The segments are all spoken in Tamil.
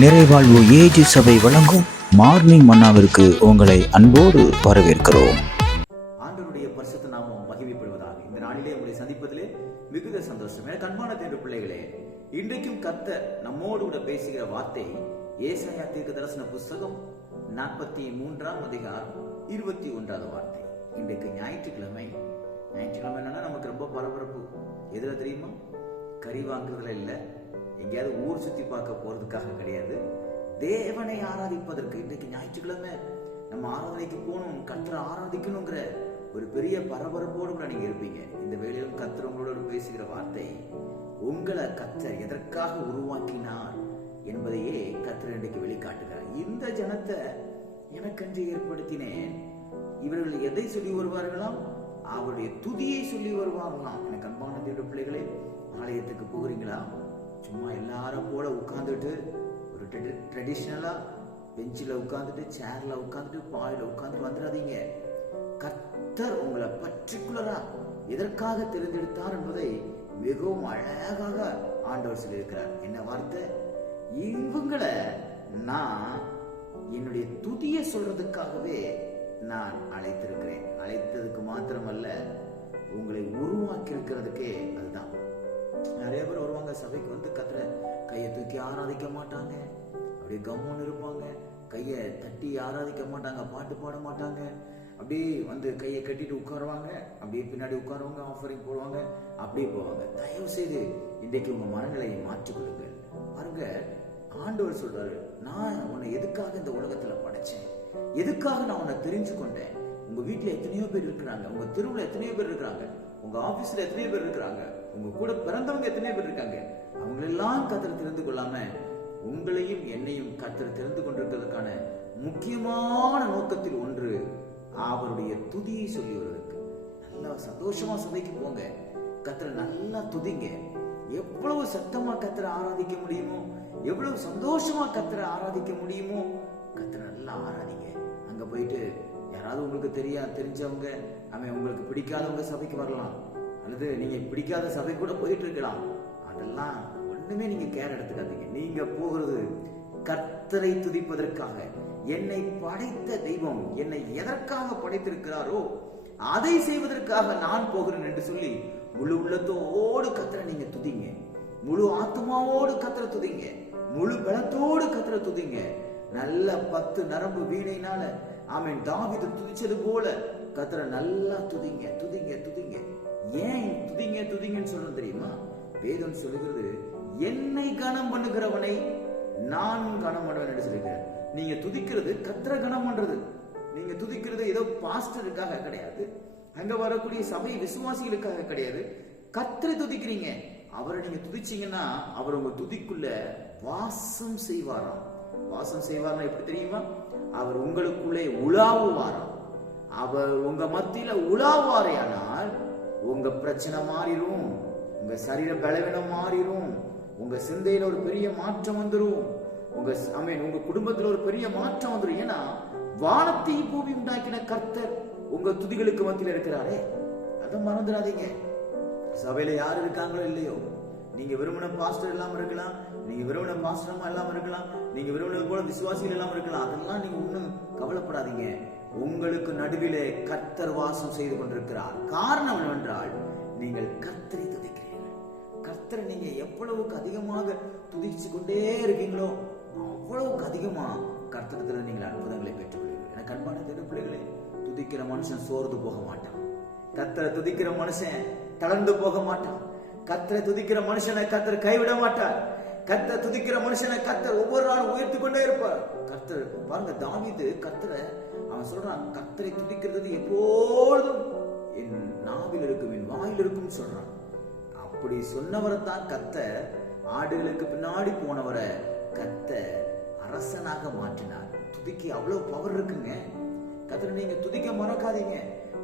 நிறைவாழ்வு ஏஜி சபை வழங்கும் மார்னிங் மன்னாவிற்கு உங்களை அன்போடு வரவேற்கிறோம். ஆண்டவருடைய பரிசுத்த நாமம் மகிமைப்படுவதாக. இந்த நாளிலே உங்களை சந்திப்பதிலே மிகுந்த சந்தோஷம். எனக்கு அன்பான தேவ பிள்ளைகளே, இன்றைக்கும் கர்த்தர் நம்மோடு கூட பேசுகிற வார்த்தை ஏசாயா தீர்க்கதரிசன புஸ்தகம் 43ஆம் அதிகாரம் 21வது வார்த்தை. இன்றைக்கு ஞாயிற்றுக்கிழமை என்னன்னா நமக்கு ரொம்ப பரபரப்பு. எதுல தெரியுமா? கறி வாங்குறதுல இல்ல, எங்கேயாவது ஊர் சுத்தி பார்க்க போறதுக்காக கிடையாது, தேவனை ஆராதிப்பதற்கு. இன்றைக்கு ஞாயிற்றுக்கிழமை நம்ம ஆராதனைக்கு போகணும், கர்த்தரை ஆராதிக்கணுங்கிற ஒரு பெரிய பரபரப்போடு கூட நீங்க இருப்பீங்க. இந்த வேளையிலும் கர்த்தர் உங்களோட பேசுகிற வார்த்தை, உங்களை கர்த்தர் எதற்காக உருவாக்கினார் என்பதையே கர்த்தர் இன்றைக்கு வெளிக்காட்டுகிறார். இந்த ஜனத்தை எனக்கென்று ஏற்படுத்தினேன். இவர்கள் எதை சொல்லி வருவார்களாம்? அவருடைய துதியை சொல்லி வருவார்களாம். எனக்கு அன்பான தேவ பிள்ளைகளே, ஆலயத்துக்கு போகிறீங்களா? சும்மா எல்லாரும் போல உட்கார்ந்துட்டு ஒரு ட்ரெடிஷ்னலா பெஞ்சில் உட்கார்ந்துட்டு, சேர்ல உட்கார்ந்துட்டு, பாயில உட்கார்ந்துட்டு வந்துடாதீங்க. கர்த்தர் உங்களை பர்டிகுலரா எதற்காக தேர்ந்தெடுத்தார் என்பதை மிகவும் அழகாக ஆண்டவர் சொல்லியிருக்கிறார். என்ன வார்த்தை? இவங்களை நான் என்னுடைய துதியை சொல்றதுக்காகவே நான் அழைத்திருக்கிறேன். அழைத்ததுக்கு மாத்திரமல்ல, உங்களை உருவாக்கி இருக்கிறதுக்கே. அதுதான் நிறைய பேர் வருவாங்க சபைக்கு, வந்து கர்த்தரை கையை தூக்கி ஆராதிக்க மாட்டாங்க, அப்படியே கம்முன்னு இருப்பாங்க, கையை தட்டி ஆராதிக்க மாட்டாங்க, பாட்டு பாட மாட்டாங்க, அப்படியே வந்து கையை கட்டிட்டு உட்காருவாங்க, அப்படியே பின்னாடி உட்காருவாங்க, ஆஃபரிங் போடுவாங்க, அப்படியே போவாங்க. தயவு செய்து இன்றைக்கு உங்க மனநிலையை மாற்றிக்கொள்ளுங்க. பாருங்க, ஆண்டவர் சொல்றாரு, நான் உன்னை எதுக்காக இந்த உலகத்துல படைச்சேன், எதுக்காக நான் உன்னை தெரிஞ்சு கொண்டேன். உங்க வீட்டுல எத்தனையோ பேர் இருக்கிறாங்க, உங்க தெருவுல எத்தனையோ பேர் இருக்கிறாங்க, உங்க ஆபீஸ்ல எத்தனையோ பேர் இருக்கிறாங்க, உங்க கூட பிறந்தவங்க எத்தனையோ பேர் இருக்காங்க. அவங்களெல்லாம் கர்த்தர் தெரிந்து கொள்ளாம உங்களையும் என்னையும் கர்த்தர் தெரிந்து கொண்டிருக்கிறதுக்கான முக்கியமான நோக்கத்தில் ஒன்று, அவருடைய துதியை சொல்லி வருவதற்கு. நல்லா சந்தோஷமா சபைக்கு போங்க, கர்த்தரை நல்லா துதிங்க. எவ்வளவு சத்தமா கர்த்தரை ஆராதிக்க முடியுமோ, எவ்வளவு சந்தோஷமா கர்த்தரை ஆராதிக்க முடியுமோ, கர்த்தரை நல்லா ஆராதிங்க. அங்க போயிட்டு யாராவது உங்களுக்கு தெரிஞ்சவங்க, அவன் உங்களுக்கு பிடிக்காதவங்க சபைக்கு வரலாம், அல்லது நீங்க பிடிக்காத சபை கூட போயிட்டு இருக்கலாம். அதெல்லாம் ஒண்ணுமே நீங்க கேர் எடுத்துக்காதீங்க. நீங்க போகிறது கர்த்தரை துதிப்பதற்காக. என்னை படைத்த தெய்வம் என்னை எதற்காக படைத்திருக்கிறாரோ அதை செய்வதற்காக நான் போகிறேன் என்று சொல்லி முழு உள்ளத்தோடு கர்த்தரை நீங்க துதிங்க. முழு ஆத்மாவோடு கர்த்தரை துதிங்க. முழு பலத்தோடு கர்த்தரை துதிங்க. நல்ல 10 நரம்பு வீணையினால ஆமென் தாவீது துதிச்சது போல கர்த்தரை நல்லா துதிங்க, துதிங்க, துதிங்க. ஏன் துதிங்கன்னு சொல்றது தெரியுமா? வேதம் சொல்லுகிறது, என்னை கனம் பண்ணுகிறவனை நான் கனம் பண்ணுவேன் என்று சொல்லுகிறேன். நீங்க துதிக்கிறது கர்த்தரை கனம் பண்றது. நீங்க துதிக்கிறது ஏதோ பாஸ்டருக்காக கிடையாது, அங்க வரக்கூடிய சபை விசுவாசிகளுக்காக கிடையாது. கர்த்தரை துதிக்கிறீங்க. அவரை நீங்க துதிச்சீங்கன்னா அவர் உங்க துதிக்குள்ள வாசம் செய்வாராம். வாசம் செய்வார்னா எப்படி தெரியுமா? அவர் உங்களுக்குள்ளே உலாவுவாராம். அவர் உங்க மத்தியில உலாவாரையானால் உங்க பிரச்சனை மாறிடும், உங்க சரீர பலவீனம் மாறிடும், உங்க சிந்தையில ஒரு பெரிய மாற்றம் வந்துடும், உங்க குடும்பத்துல ஒரு பெரிய மாற்றம் வந்துடும். ஏன்னா வானத்தையும் பூமி உண்டாக்கின கர்த்தர் உங்க துதிகளுக்கு மத்தியில இருக்கிறாரே, அதை மறந்துடாதீங்க. சபையில யாரு இருக்காங்களோ இல்லையோ, நீங்க விரும்பின பாஸ்டர் இல்லாம இருக்கலாம், நீங்க விரும்பின பாஸ்டர்மா இல்லாம இருக்கலாம், நீங்க விரும்பினது போல விசுவாசிகள் இல்லாம இருக்கலாம். அதெல்லாம் நீங்க ஒண்ணும் கவலைப்படாதீங்க. உங்களுக்கு நடுவிலே கர்த்தர் வாசம் செய்து கொண்டிருக்கிறார். காரணம் என்னவென்றால், நீங்கள் கர்த்தரை துதிக்கிறீர்கள். கர்த்தரை நீங்க எவ்வளவுக்கு அதிகமாக துதிச்சு கொண்டே இருக்கீங்களோ அவ்வளவுக்கு அதிகமா கர்த்தரத்துல நீங்கள் அற்புதங்களை பெற்றுக்கொள்வீர்கள். எனக்கு அன்பான தேவ பிள்ளைகளே, துதிக்கிற மனுஷன் சோர்ந்து போக மாட்டான். கர்த்தரை துதிக்கிற மனுஷன் தளர்ந்து போக மாட்டான். கர்த்தரை துதிக்கிற மனுஷனை கர்த்தர் கைவிட மாட்டார். கர்த்தரை துதிக்கிற மனுஷனை கர்த்தர் ஒவ்வொரு நாளும் உயர்த்தி கொண்டே இருப்பார். கர்த்தர் பாருங்க, தாவீது கர்த்தரை அவன் சொல்றான், கர்த்தரை துதிக்கிறது எப்போதும் என் நாவில் இருக்கும், என் வாயில் இருக்கும் சொல்றான். அப்படி சொன்னவரை தான் கர்த்தர் ஆடுகளுக்கு பின்னாடி போனவரை கர்த்தர் அரசனாக மாற்றினார். துதிக்கு அவ்வளவு பவர் இருக்குங்க. கர்த்தரை நீங்க துதிக்க மறக்காதீங்க.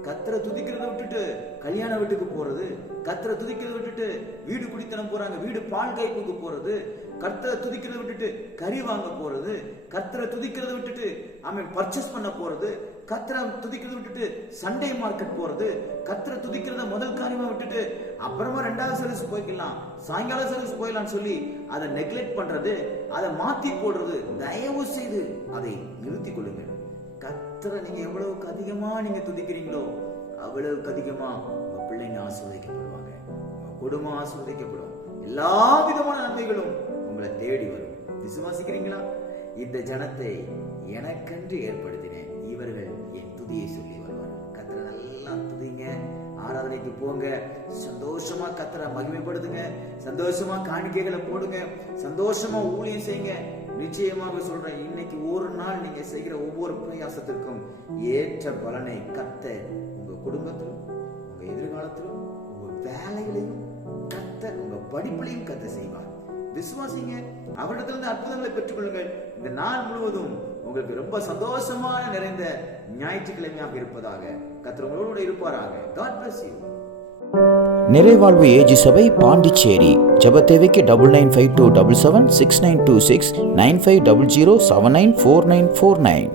கர்த்தரை துதிக்கிறத விட்டுட்டு கல்யாண வீட்டுக்கு போறது, கர்த்தரை துதிக்கிறத விட்டுட்டு வீடு குடித்தனம் போறாங்க, வீடு பால் கைப்புக்கு போறது, கர்த்தரை துதிக்கிறத விட்டுட்டு கறி வாங்க போறது, கர்த்தரை துதிக்கிறத விட்டுட்டு அவன் பர்ச்சேஸ் பண்ண போறது, கர்த்தரை துதிக்கிறத விட்டுட்டு சண்டே மார்க்கெட் போறது, கர்த்தரை துதிக்கிறத முதல் காரியமா விட்டுட்டு அப்புறமா 2வது சர்வீஸ் போய்க்கலாம், சாயங்கால சர்வீஸ் போயிடலாம்னு சொல்லி அதை நெக்லெக்ட் பண்றது, அதை மாத்தி போடுறது, தயவு செய்து அதை நிறுத்திக் கொள்ளுங்க. கர்த்தரை நீங்க எவ்வளவுக்கு அதிகமா நீங்க துதிக்கிறீங்களோ அவ்வளவுக்கு அதிகமா உங்க பிள்ளைங்க ஆசீர்வதிக்கப்படுவாங்க, உங்க குடும்பம் ஆசீர்வதிக்கப்படும், எல்லா விதமான நன்மைகளும் உங்களை தேடி வரும். விசுவாசிக்கிறீங்களா? இந்த ஜனத்தை எனக்கென்று ஏற்படுத்தினேன், இவர்கள் என் துதியை சொல்லி வருவார். கர்த்தரை நல்லா துதிங்க, ஆராதனைக்கு போங்க, சந்தோஷமா கர்த்தரை மகிமைப்படுத்துங்க, சந்தோஷமா காணிக்கைகளை போடுங்க, சந்தோஷமா ஊழியம் செய்யுங்க. நிச்சயமாக சொல்றேன், இன்னைக்கு ஒரு நாள் நீங்க செய்கிற ஒவ்வொரு பிரயாசத்திற்கும் ஏற்ற பலனை கர்த்தர் உங்க குடும்பத்திலும், உங்க எதிர்காலத்திலும், உங்க வேலைகளையும் கர்த்தர், உங்க படிப்பிலையும் கர்த்தர் செய்வார். விசுவாசிங்க, அவரிடத்திலிருந்து அற்புதங்களை பெற்றுக்கொள்ளுங்கள். இந்த நாள் முழுவதும் உங்களுக்கு ரொம்ப சந்தோஷமான நிறைந்த ஞாயிற்றுக்கிழமையாக இருப்பதாக கர்த்தர் உங்களோடு இருப்பாராக. God bless you. நிறைவாழ்வு ஏஜி சபை பாண்டிச்சேரி. ஜெப தேவைக்கு 9952776926 9500794949.